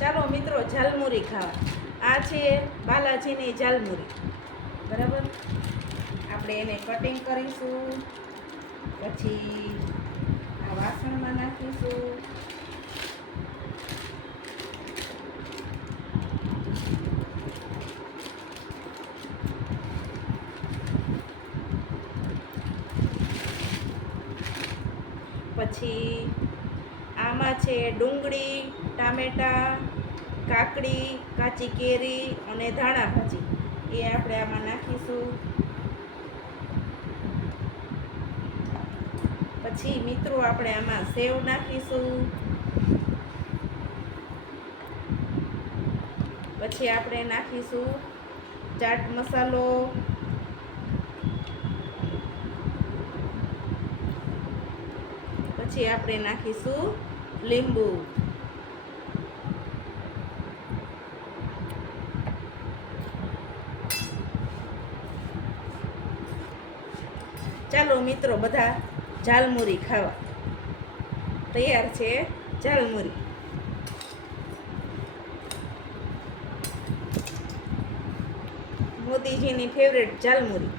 ચાલો મિત્રો ઝાલમુરી ખાવા. આ છે બાલાજીની ઝાલમુરી. બરાબર, આપણે એને કટિંગ કરીશું, પછી આ વાસણમાં નાખીશું. પછી આમાં છે ડુંગળી, ટામેટા, કાકડી, કાચી કેરી અને ધાણા ભાજી. એ આપણે આમાં નાખીશું. પછી મિત્રો આપણે આમાં સેવ નાખીશું. પછી આપણે નાખીશું ચાટ મસાલો. પછી આપણે નાખીશું લીંબુ. ચાલો મિત્રો બધા ઝાલમુરી ખાવા. તૈયાર છે ઝાલમુરી. મોદીજીની ફેવરેટ ઝાલમુરી.